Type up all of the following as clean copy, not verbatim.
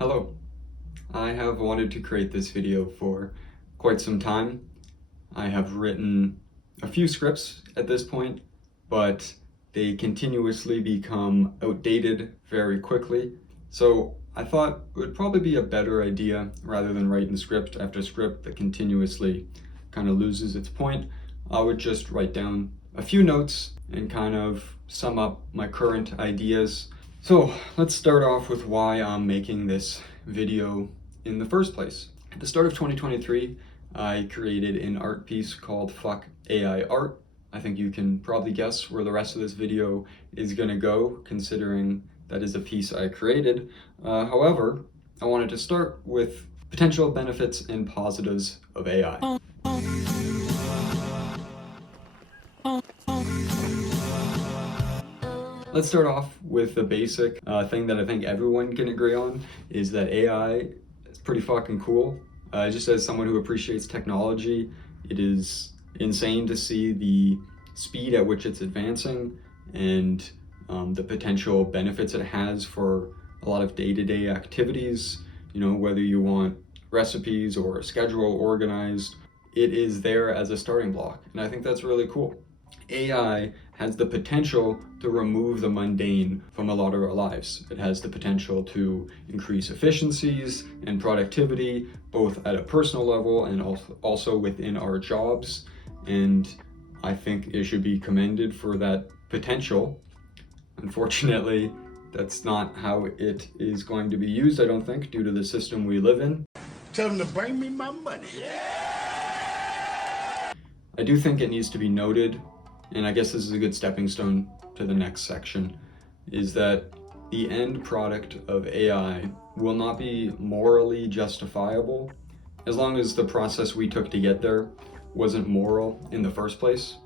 Hello. I have wanted to create this video for quite some time. I have written a few scripts at this point, but they continuously become outdated very quickly. So I thought it would probably be a better idea, rather than writing script after script that continuously kind of loses its point, I would just write down a few notes and kind of sum up my current ideas. So let's start off with why I'm making this video in the first place. At the start of 2023, I created an art piece called Fuck AI Art. I think you can probably guess where the rest of this video is gonna go, considering that is a piece I created. However, I wanted to start with potential benefits and positives of AI. Let's start off with the basic thing that I think everyone can agree on, is that AI is pretty fucking cool. Just as someone who appreciates technology, it is insane to see the speed at which it's advancing and the potential benefits it has for a lot of day-to-day activities. You know, whether you want recipes or a schedule organized, it is there as a starting block, and I think that's really cool. AI has the potential to remove the mundane from a lot of our lives. It has the potential to increase efficiencies and productivity, both at a personal level and also within our jobs. And I think it should be commended for that potential. Unfortunately, that's not how it is going to be used, I don't think, due to the system we live in. Tell them to bring me my money. I do think it needs to be noted, and I guess this is a good stepping stone to the next section, is that the end product of AI will not be morally justifiable as long as the process we took to get there wasn't moral in the first place.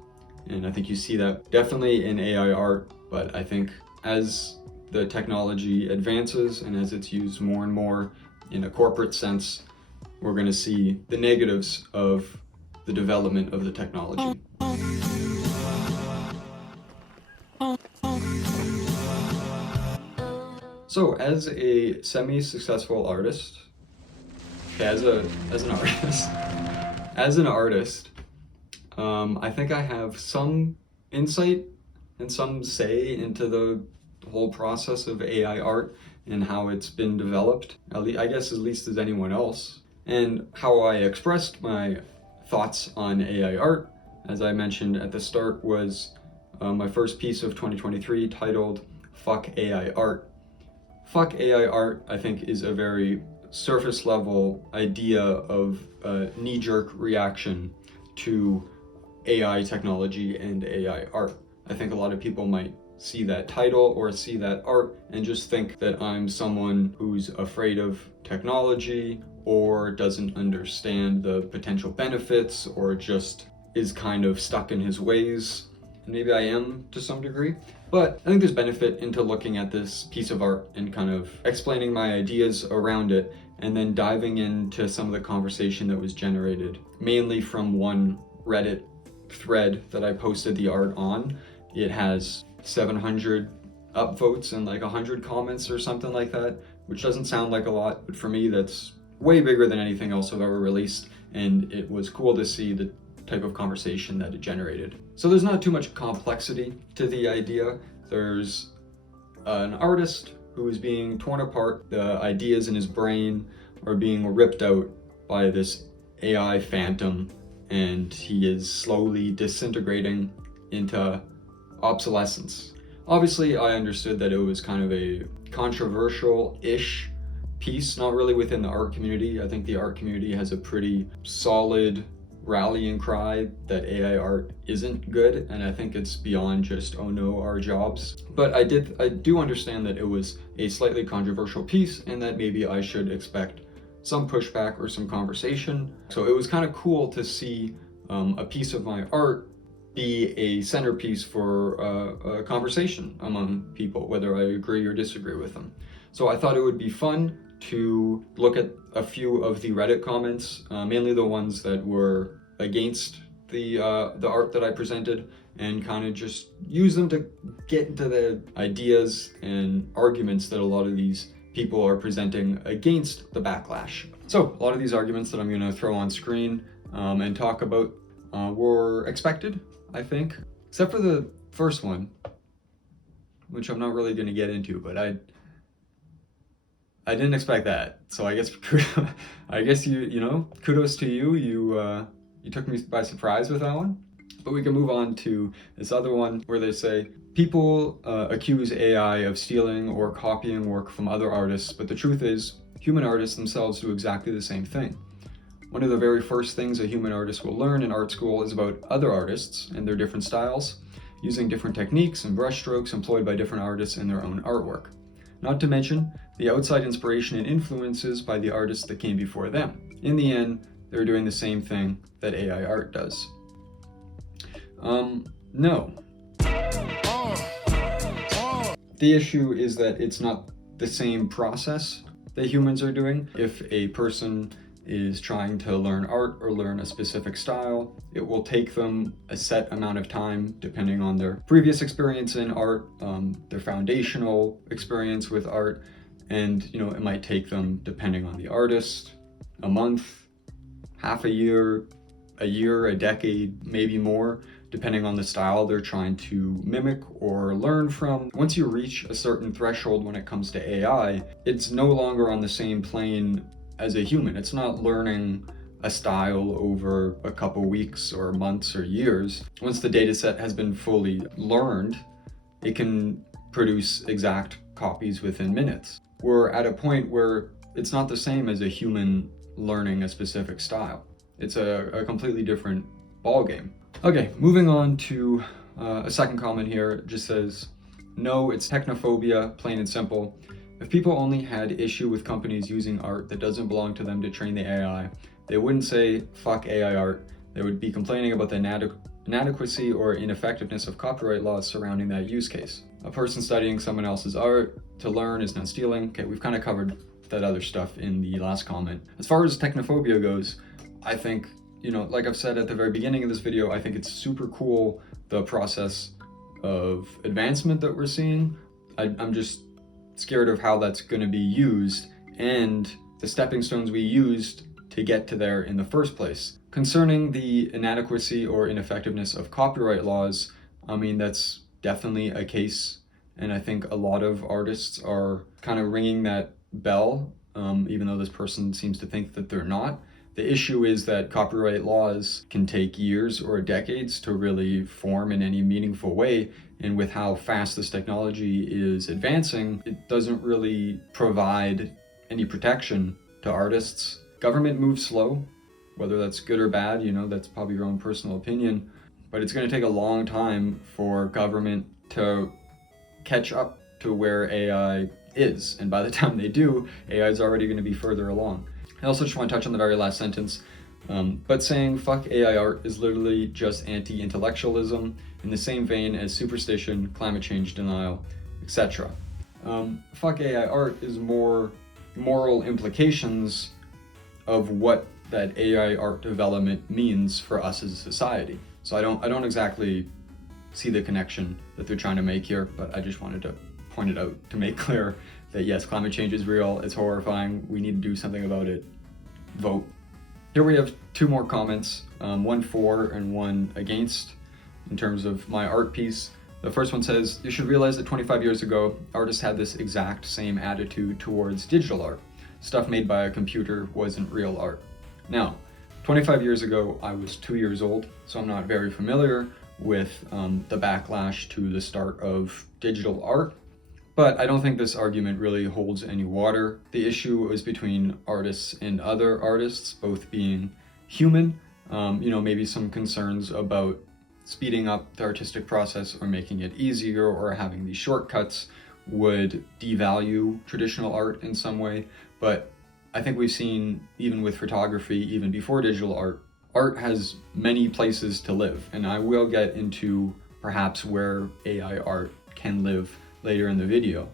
And I think you see that definitely in AI art, but I think as the technology advances and as it's used more and more in a corporate sense, we're going to see the negatives of the development of the technology. So as a semi-successful artist, as an artist, I think I have some insight and some say into the whole process of AI art and how it's been developed, I guess at least as anyone else. And how I expressed my thoughts on AI art, as I mentioned at the start, was my first piece of 2023 titled Fuck AI Art. Fuck AI art, I think, is a very surface level idea of a knee-jerk reaction to AI technology and AI art. I think a lot of people might see that title or see that art and just think that I'm someone who's afraid of technology or doesn't understand the potential benefits or just is kind of stuck in his ways. And maybe I am to some degree, but I think there's benefit into looking at this piece of art and kind of explaining my ideas around it, and then diving into some of the conversation that was generated, mainly from one Reddit thread that I posted the art on. It has 700 upvotes and like 100 comments or something like that, which doesn't sound like a lot, but for me that's way bigger than anything else I've ever released, and it was cool to see the type of conversation that it generated. So there's not too much complexity to the idea. There's an artist who is being torn apart. The ideas in his brain are being ripped out by this AI phantom, and he is slowly disintegrating into obsolescence. Obviously, I understood that it was kind of a controversial-ish piece, not really within the art community. I think the art community has a pretty solid rallying cry that AI art isn't good, and I think it's beyond just, oh no, our jobs. But I do understand that it was a slightly controversial piece and that maybe I should expect some pushback or some conversation. So it was kind of cool to see a piece of my art be a centerpiece for a conversation among people, whether I agree or disagree with them. So I thought it would be fun to look at a few of the Reddit comments, mainly the ones that were against the art that I presented, and kind of just use them to get into the ideas and arguments that a lot of these people are presenting against the backlash. So a lot of these arguments that I'm going to throw on screen and talk about were expected, I think, except for the first one, which I'm not really going to get into, but I didn't expect that. So I guess kudos to you. You took me by surprise with that one. But we can move on to this other one where they say, people accuse AI of stealing or copying work from other artists, but the truth is, human artists themselves do exactly the same thing. One of the very first things a human artist will learn in art school is about other artists and their different styles, using different techniques and brushstrokes employed by different artists in their own artwork. Not to mention the outside inspiration and influences by the artists that came before them. In the end, they're doing the same thing that AI art does. No. The issue is that it's not the same process that humans are doing. If a person is trying to learn art or learn a specific style, it will take them a set amount of time depending on their previous experience in art, their foundational experience with art, and it might take them, depending on the artist, a month, half a year, a decade, maybe more, depending on the style they're trying to mimic or learn from. Once you reach a certain threshold when it comes to AI, it's no longer on the same plane as a human. It's not learning a style over a couple weeks or months or years. Once the data set has been fully learned, it can produce exact copies within minutes. We're at a point where it's not the same as a human learning a specific style. It's a completely different ballgame. Okay, moving on to a second comment here. It just says, no, it's technophobia, plain and simple. If people only had issue with companies using art that doesn't belong to them to train the AI, they wouldn't say, fuck AI art. They would be complaining about the inadequacy or ineffectiveness of copyright laws surrounding that use case. A person studying someone else's art to learn is not stealing. Okay, we've kind of covered that other stuff in the last comment. As far as technophobia goes, I think, like I've said at the very beginning of this video, I think it's super cool, the process of advancement that we're seeing. I'm just scared of how that's going to be used and the stepping stones we used to get to there in the first place. Concerning the inadequacy or ineffectiveness of copyright laws, I mean, that's definitely a case, and I think a lot of artists are kind of ringing that bell, even though this person seems to think that they're not. The issue is that copyright laws can take years or decades to really form in any meaningful way, and with how fast this technology is advancing, it doesn't really provide any protection to artists. Government moves slow, whether that's good or bad, that's probably your own personal opinion, but it's going to take a long time for government to catch up to where AI is, and by the time they do, AI is already going to be further along. I also just want to touch on the very last sentence, but saying fuck AI art is literally just anti-intellectualism in the same vein as superstition, climate change denial, etc. Fuck AI art is more moral implications of what that AI art development means for us as a society. So I don't exactly see the connection that they're trying to make here, but I just wanted to point it out to make clear that yes, climate change is real, it's horrifying, we need to do something about it. Vote. Here we have two more comments, one for and one against, in terms of my art piece. The first one says, you should realize that 25 years ago, artists had this exact same attitude towards digital art. Stuff made by a computer wasn't real art. Now, 25 years ago, I was 2 years old, so I'm not very familiar with the backlash to the start of digital art. But I don't think this argument really holds any water. The issue is between artists and other artists, both being human. Maybe some concerns about speeding up the artistic process or making it easier or having these shortcuts would devalue traditional art in some way. But I think we've seen, even with photography, even before digital art, art has many places to live. And I will get into perhaps where AI art can live later in the video.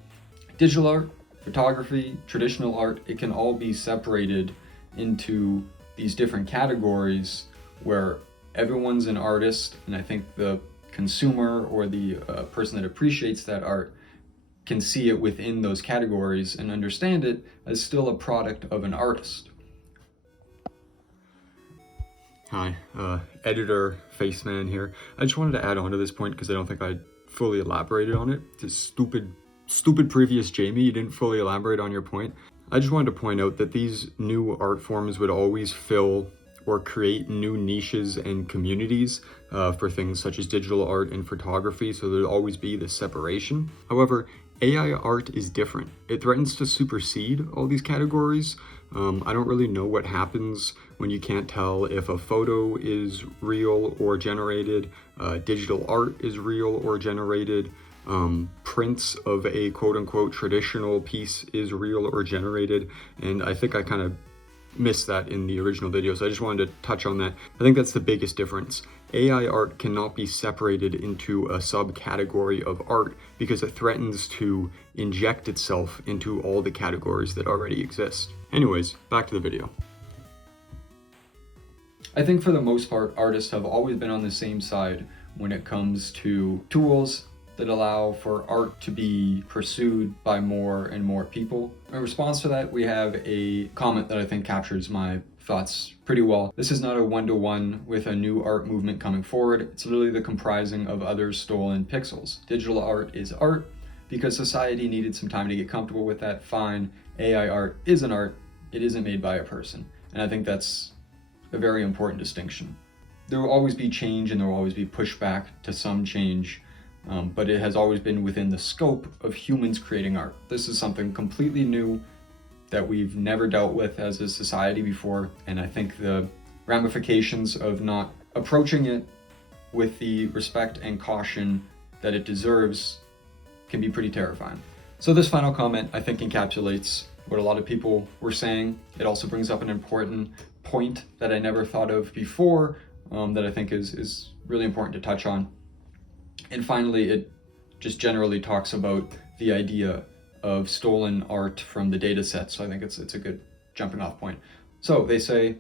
Digital art, photography, traditional art, it can all be separated into these different categories where everyone's an artist, and I think the consumer or the person that appreciates that art can see it within those categories and understand it as still a product of an artist. Hi, editor Faceman here. I just wanted to add on to this point because I don't think I fully elaborated on it. This stupid previous Jamie, you didn't fully elaborate on your point. I just wanted to point out that these new art forms would always fill or create new niches and communities for things such as digital art and photography, so there'll always be this separation. However, AI art is different. It threatens to supersede all these categories. I don't really know what happens when you can't tell if a photo is real or generated, digital art is real or generated, prints of a quote-unquote traditional piece is real or generated, and I think I kind of missed that in the original video, so I just wanted to touch on that. I think that's the biggest difference. AI art cannot be separated into a subcategory of art because it threatens to inject itself into all the categories that already exist. Anyways, back to the video. I think for the most part, artists have always been on the same side when it comes to tools that allow for art to be pursued by more and more people. In response to that, we have a comment that I think captures my thoughts pretty well. This is not a one-to-one with a new art movement coming forward. It's literally the comprising of other stolen pixels. Digital art is art because society needed some time to get comfortable with that. Fine, AI art is an art. It isn't made by a person. And I think that's a very important distinction. There will always be change and there will always be pushback to some change. But it has always been within the scope of humans creating art. This is something completely new that we've never dealt with as a society before, and I think the ramifications of not approaching it with the respect and caution that it deserves can be pretty terrifying. So this final comment, I think, encapsulates what a lot of people were saying. It also brings up an important point that I never thought of before, that I think is really important to touch on. And finally, it just generally talks about the idea of stolen art from the data set. So I think it's a good jumping off point. So they say,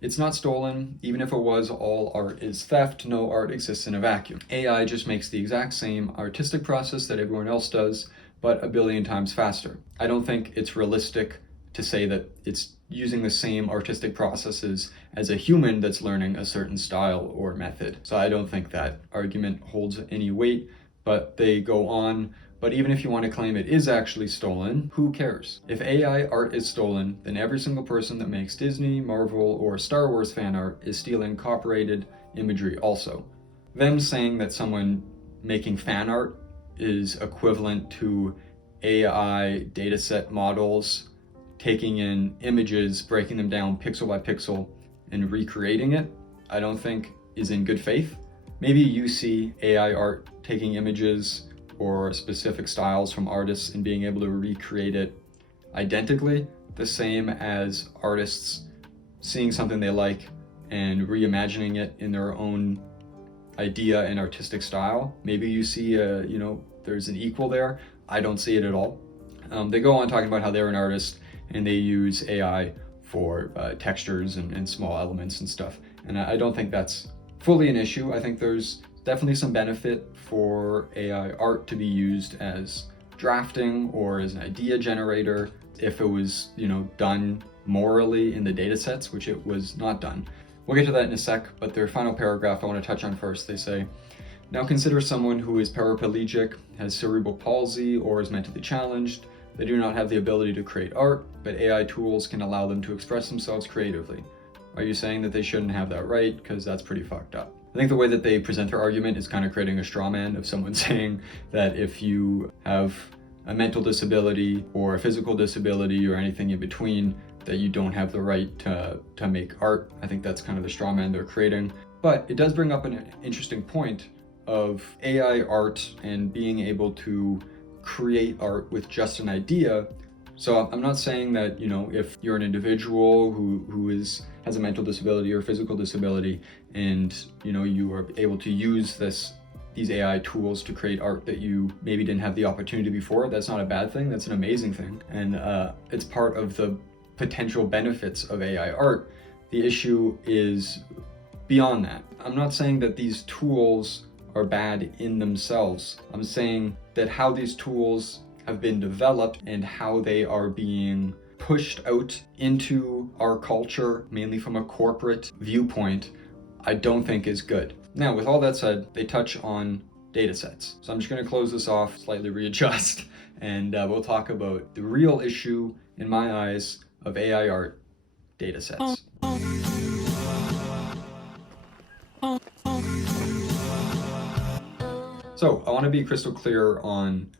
it's not stolen. Even if it was, all art is theft. No art exists in a vacuum. AI just makes the exact same artistic process that everyone else does, but a billion times faster. I don't think it's realistic to say that it's using the same artistic processes as a human that's learning a certain style or method. So I don't think that argument holds any weight, but they go on. But even if you want to claim it is actually stolen, who cares? If AI art is stolen, then every single person that makes Disney, Marvel, or Star Wars fan art is stealing copyrighted imagery also. Them saying that someone making fan art is equivalent to AI dataset models taking in images, breaking them down pixel by pixel, and recreating it, I don't think is in good faith. Maybe you see AI art taking images or specific styles from artists and being able to recreate it identically, the same as artists seeing something they like and reimagining it in their own idea and artistic style. Maybe you see there's an equal there. I don't see it at all. They go on talking about how they're an artist and they use AI for textures and small elements and stuff. And I don't think that's fully an issue. I think there's definitely some benefit for AI art to be used as drafting or as an idea generator if it was, done morally in the data sets, which it was not done. We'll get to that in a sec, but their final paragraph I want to touch on first. They say, now consider someone who is paraplegic, has cerebral palsy, or is mentally challenged. They do not have the ability to create art, but AI tools can allow them to express themselves creatively. Are you saying that they shouldn't have that right? Because that's pretty fucked up. I think the way that they present their argument is kind of creating a straw man of someone saying that if you have a mental disability or a physical disability or anything in between, that you don't have the right to make art. I think that's kind of the straw man they're creating. But it does bring up an interesting point of AI art and being able to create art with just an idea. So I'm not saying that, if you're an individual who has a mental disability or physical disability and, you are able to use these AI tools to create art that you maybe didn't have the opportunity before, that's not a bad thing, that's an amazing thing. And it's part of the potential benefits of AI art. The issue is beyond that. I'm not saying that these tools are bad in themselves. I'm saying that how these tools have been developed and how they are being pushed out into our culture, mainly from a corporate viewpoint, I don't think is good. Now, with all that said, they touch on data sets. So I'm just gonna close this off, slightly readjust, and we'll talk about the real issue, in my eyes, of AI art data sets. So I want to be crystal clear on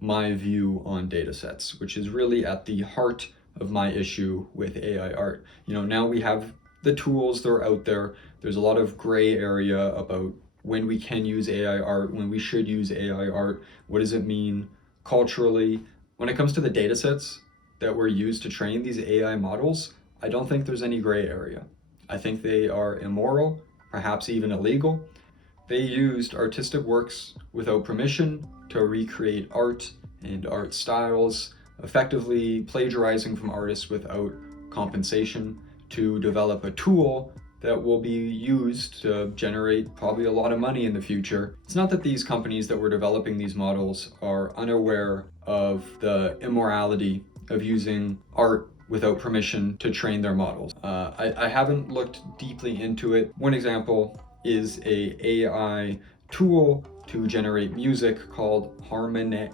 my view on data sets, which is really at the heart of my issue with AI art. Now we have the tools that are out there. There's a lot of gray area about when we can use AI art, when we should use AI art, what does it mean culturally. When it comes to the data sets that were used to train these AI models, I don't think there's any gray area. I think they are immoral, perhaps even illegal. They used artistic works without permission to recreate art and art styles, effectively plagiarizing from artists without compensation to develop a tool that will be used to generate probably a lot of money in the future. It's not that these companies that were developing these models are unaware of the immorality of using art without permission to train their models. I haven't looked deeply into it. One example is a AI tool to generate music called Harmon AI.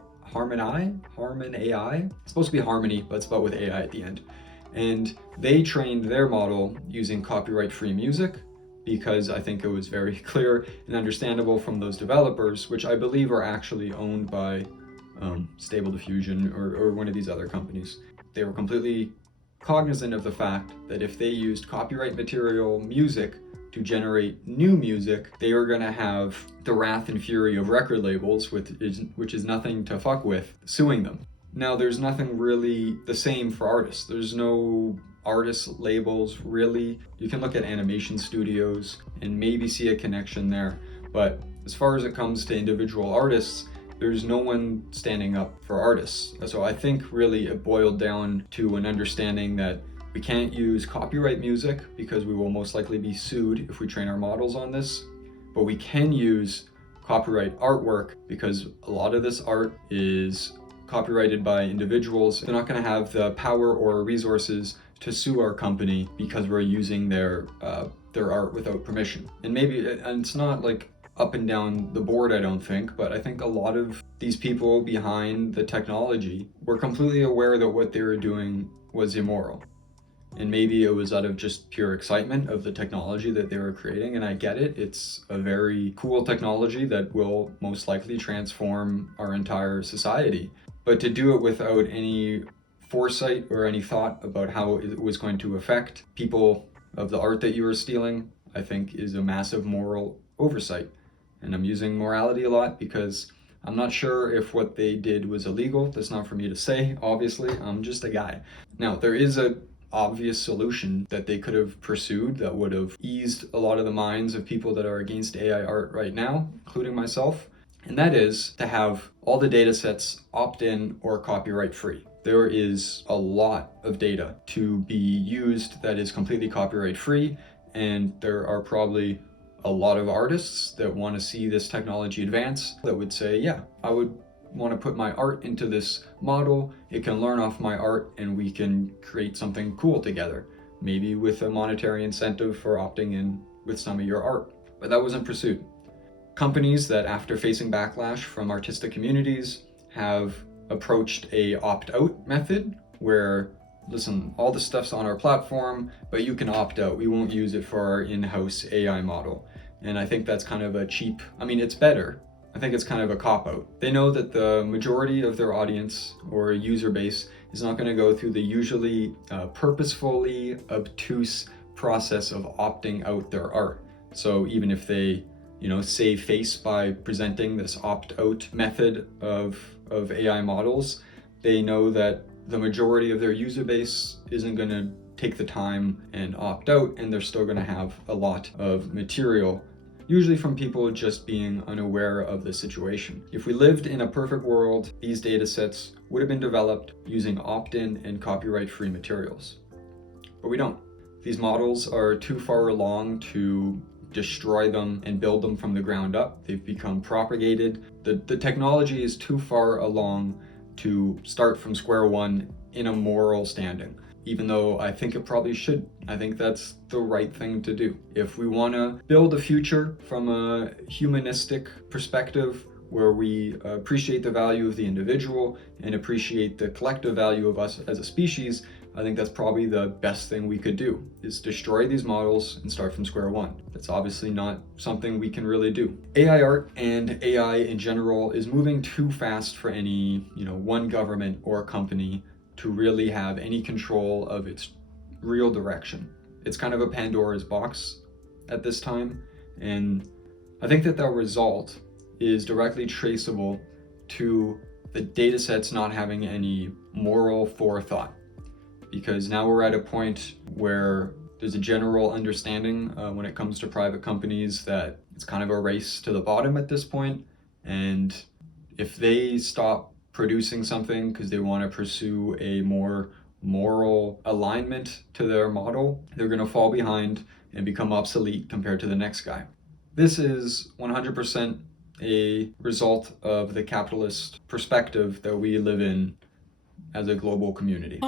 It's supposed to be Harmony, but it's spelled with AI at the end. And they trained their model using copyright-free music because I think it was very clear and understandable from those developers, which I believe are actually owned by Stable Diffusion or one of these other companies. They were completely cognizant of the fact that if they used copyright material music to generate new music, they are going to have the wrath and fury of record labels, which is nothing to fuck with, suing them. Now, there's nothing really the same for artists. There's no artist labels, really. You can look at animation studios and maybe see a connection there. But as far as it comes to individual artists, there's no one standing up for artists. So I think really it boiled down to an understanding that we can't use copyright music because we will most likely be sued if we train our models on this, but we can use copyright artwork because a lot of this art is copyrighted by individuals. They're not going to have the power or resources to sue our company because we're using their art without permission. And it's not like up and down the board, I don't think, but I think a lot of these people behind the technology were completely aware that what they were doing was immoral. And maybe it was out of just pure excitement of the technology that they were creating, and I get it. It's a very cool technology that will most likely transform our entire society. But to do it without any foresight or any thought about how it was going to affect people of the art that you were stealing, I think is a massive moral oversight. And I'm using morality a lot because I'm not sure if what they did was illegal. That's not for me to say, obviously. I'm just a guy. Now, there is a obvious solution that they could have pursued that would have eased a lot of the minds of people that are against AI art right now, including myself, and that is to have all the data sets opt-in or copyright free. There is a lot of data to be used that is completely copyright free, and there are probably a lot of artists that want to see this technology advance that would say, yeah, I would want to put my art into this model, it can learn off my art, and we can create something cool together, maybe with a monetary incentive for opting in with some of your art. But that wasn't pursued. Companies that, after facing backlash from artistic communities, have approached a opt-out method where, listen, all the stuff's on our platform, but you can opt out. We won't use it for our in-house AI model. And I think that's kind of a cheap, it's better. I think it's kind of a cop-out. They know that the majority of their audience or user base is not going to go through the usually purposefully obtuse process of opting out their art. So even if they, save face by presenting this opt-out method of AI models, they know that the majority of their user base isn't going to take the time and opt out, and they're still going to have a lot of material, usually from people just being unaware of the situation. If we lived in a perfect world, these data sets would have been developed using opt-in and copyright-free materials. But we don't. These models are too far along to destroy them and build them from the ground up. They've become propagated. The technology is too far along to start from square one in a moral standing, even though I think it probably should. I think that's the right thing to do. If we want to build a future from a humanistic perspective, where we appreciate the value of the individual and appreciate the collective value of us as a species, I think that's probably the best thing we could do, is destroy these models and start from square one. That's obviously not something we can really do. AI art and AI in general is moving too fast for any, one government or company to really have any control of its real direction. It's kind of a Pandora's box at this time, and I think that the result is directly traceable to the datasets not having any moral forethought. Because now we're at a point where there's a general understanding when it comes to private companies that it's kind of a race to the bottom at this point. And if they stop producing something because they want to pursue a more moral alignment to their model, they're going to fall behind and become obsolete compared to the next guy. This is 100% a result of the capitalist perspective that we live in as a global community.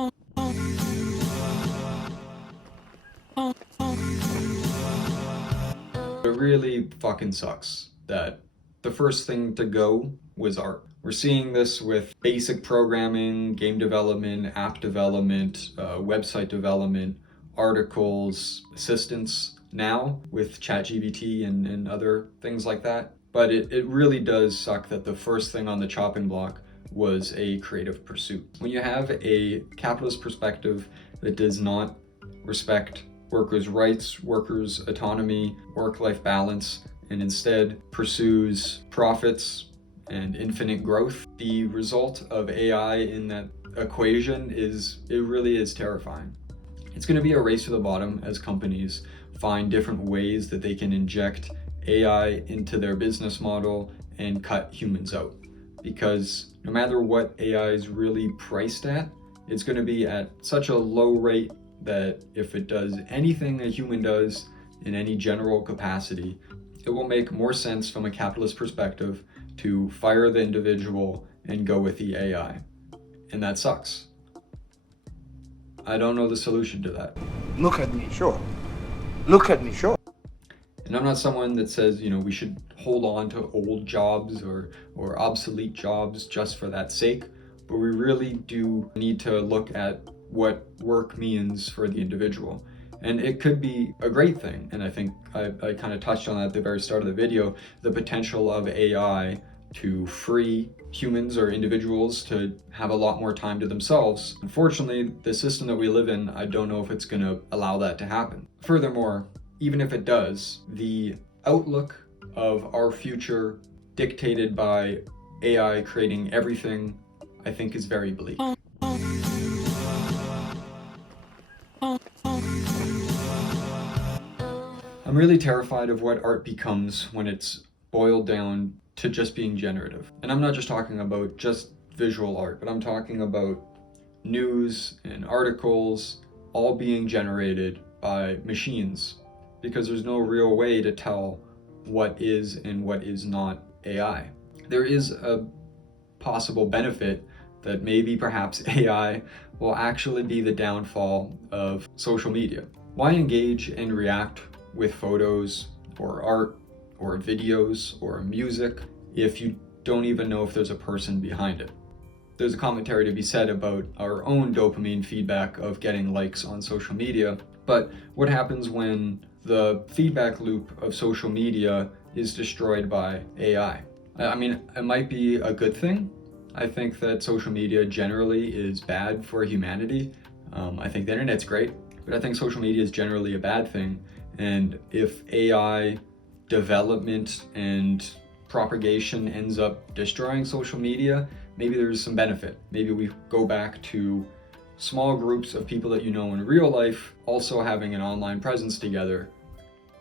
It really fucking sucks that the first thing to go was art. We're seeing this with basic programming, game development, app development, website development, articles, assistance now with ChatGPT and other things like that. But it really does suck that the first thing on the chopping block was a creative pursuit. When you have a capitalist perspective that does not respect workers' rights, workers' autonomy, work-life balance, and instead pursues profits and infinite growth, the result of AI in that equation really is terrifying. It's going to be a race to the bottom as companies find different ways that they can inject AI into their business model and cut humans out. Because no matter what AI is really priced at, it's going to be at such a low rate that if it does anything a human does in any general capacity, it will make more sense from a capitalist perspective to fire the individual and go with the AI. And that sucks. I don't know the solution to that. Look at me, sure. Look at me, sure. And I'm not someone that says, we should hold on to old jobs or obsolete jobs just for that sake, but we really do need to look at what work means for the individual. And it could be a great thing, and I think I kind of touched on that at the very start of the video, the potential of AI to free humans or individuals to have a lot more time to themselves. Unfortunately, the system that we live in, I don't know if it's going to allow that to happen. Furthermore, even if it does, the outlook of our future dictated by AI creating everything, I think is very bleak. I'm really terrified of what art becomes when it's boiled down to just being generative. And I'm not just talking about just visual art, but I'm talking about news and articles all being generated by machines, because there's no real way to tell what is and what is not AI. There is a possible benefit that maybe perhaps AI will actually be the downfall of social media. Why engage and react with photos or art or videos or music if you don't even know if there's a person behind it? There's a commentary to be said about our own dopamine feedback of getting likes on social media, but what happens when the feedback loop of social media is destroyed by AI? I mean, it might be a good thing. I think that social media generally is bad for humanity. I think the internet's great, but I think social media is generally a bad thing. And if AI development and propagation ends up destroying social media, maybe there's some benefit. Maybe we go back to small groups of people that you know in real life also having an online presence together.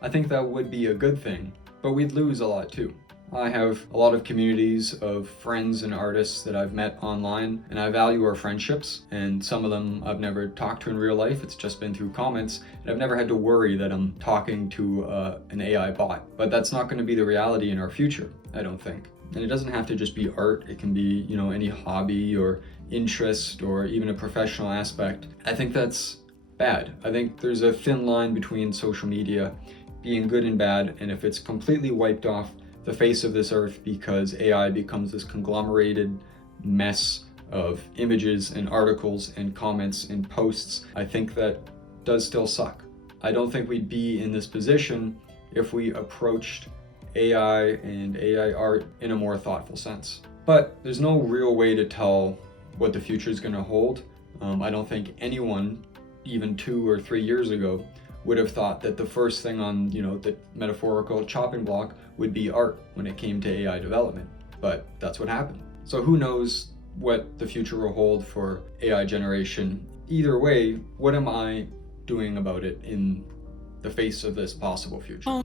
I think that would be a good thing, but we'd lose a lot too. I have a lot of communities of friends and artists that I've met online, and I value our friendships, and some of them I've never talked to in real life. It's just been through comments, and I've never had to worry that I'm talking to an AI bot. But that's not going to be the reality in our future, I don't think. And it doesn't have to just be art. It can be, you know, any hobby or interest or even a professional aspect. I think that's bad. I think there's a thin line between social media being good and bad, and if it's completely wiped off the face of this earth because AI becomes this conglomerated mess of images and articles and comments and posts, I think that does still suck. I don't think we'd be in this position if we approached AI and AI art in a more thoughtful sense. But there's no real way to tell what the future is going to hold. I don't think anyone, even 2 or 3 years ago, would have thought that the first thing on, you know, the metaphorical chopping block would be art when it came to AI development. But that's what happened. So who knows what the future will hold for AI generation. Either way, what am I doing about it in the face of this possible future?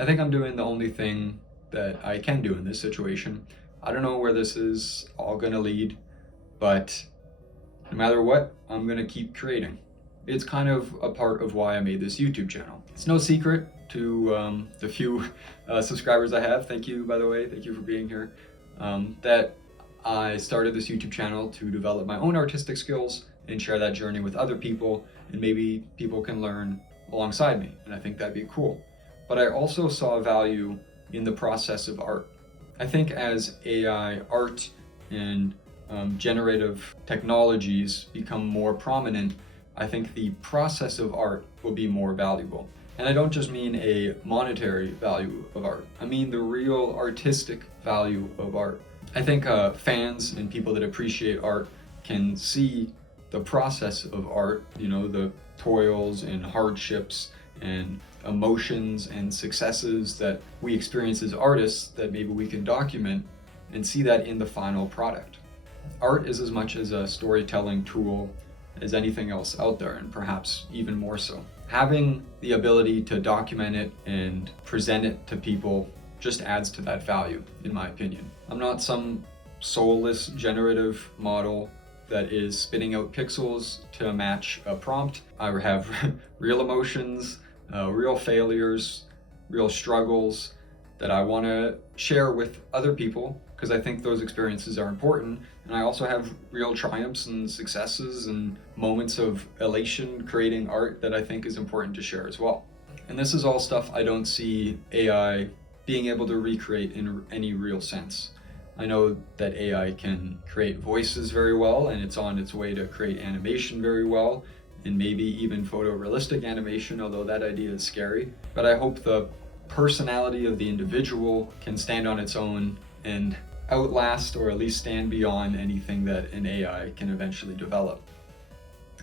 I think I'm doing the only thing that I can do in this situation. I don't know where this is all gonna lead, but no matter what, I'm gonna keep creating. It's kind of a part of why I made this YouTube channel. It's no secret to the few subscribers I have, thank you by the way, thank you for being here, that I started this YouTube channel to develop my own artistic skills and share that journey with other people, and maybe people can learn alongside me, and I think that'd be cool. But I also saw value in the process of art. I think as AI art and generative technologies become more prominent, I think the process of art will be more valuable. And I don't just mean a monetary value of art, I mean the real artistic value of art. I think fans and people that appreciate art can see the process of art, you know, the toils and hardships and emotions and successes that we experience as artists that maybe we can document and see that in the final product. Art is as much as a storytelling tool as anything else out there, and perhaps even more so. Having the ability to document it and present it to people just adds to that value, in my opinion. I'm not some soulless generative model that is spitting out pixels to match a prompt. I have real emotions, real failures, real struggles that I want to share with other people because I think those experiences are important. And I also have real triumphs and successes and moments of elation creating art that I think is important to share as well. And this is all stuff I don't see AI being able to recreate in any real sense. I know that AI can create voices very well, and it's on its way to create animation very well, and maybe even photorealistic animation, although that idea is scary. But I hope the personality of the individual can stand on its own and outlast or at least stand beyond anything that an AI can eventually develop.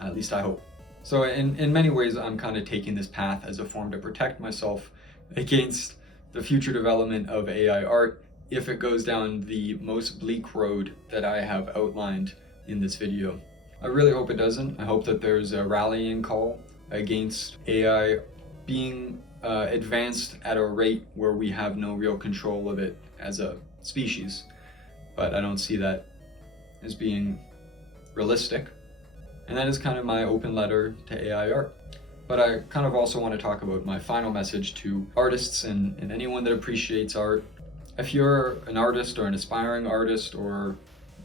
At least I hope. So in many ways, I'm kind of taking this path as a form to protect myself against the future development of AI art if it goes down the most bleak road that I have outlined in this video. I really hope it doesn't. I hope that there's a rallying call against AI being advanced at a rate where we have no real control of it as a species. But I don't see that as being realistic. And that is kind of my open letter to AI art. But I kind of also want to talk about my final message to artists and anyone that appreciates art. If you're an artist or an aspiring artist, or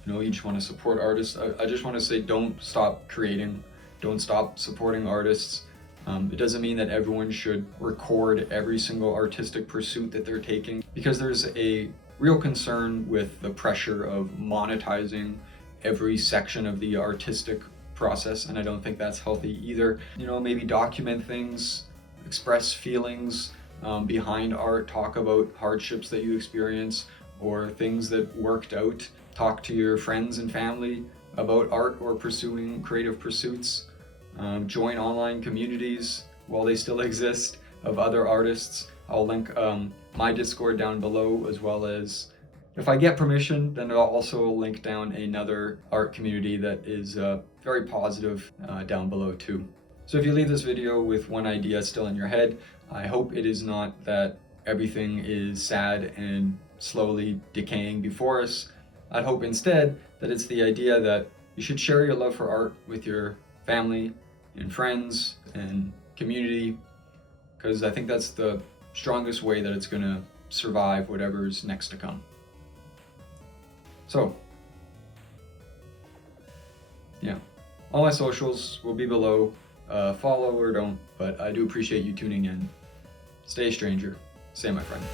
you just want to support artists, I just want to say don't stop creating, don't stop supporting artists. It doesn't mean that everyone should record every single artistic pursuit that they're taking, because there's a real concern with the pressure of monetizing every section of the artistic process, and I don't think that's healthy either. Maybe document things, express feelings behind art, talk about hardships that you experience or things that worked out. Talk to your friends and family about art or pursuing creative pursuits. Join online communities while they still exist of other artists. I'll link my Discord down below, as well as, if I get permission, then I'll also link down another art community that is very positive down below too. So if you leave this video with one idea still in your head, I hope it is not that everything is sad and slowly decaying before us. I'd hope instead that it's the idea that you should share your love for art with your family and friends and community, because I think that's the strongest way that it's gonna survive whatever's next to come. So, yeah, all my socials will be below. Follow or don't, but I do appreciate you tuning in. Stay a stranger. Say, my friend.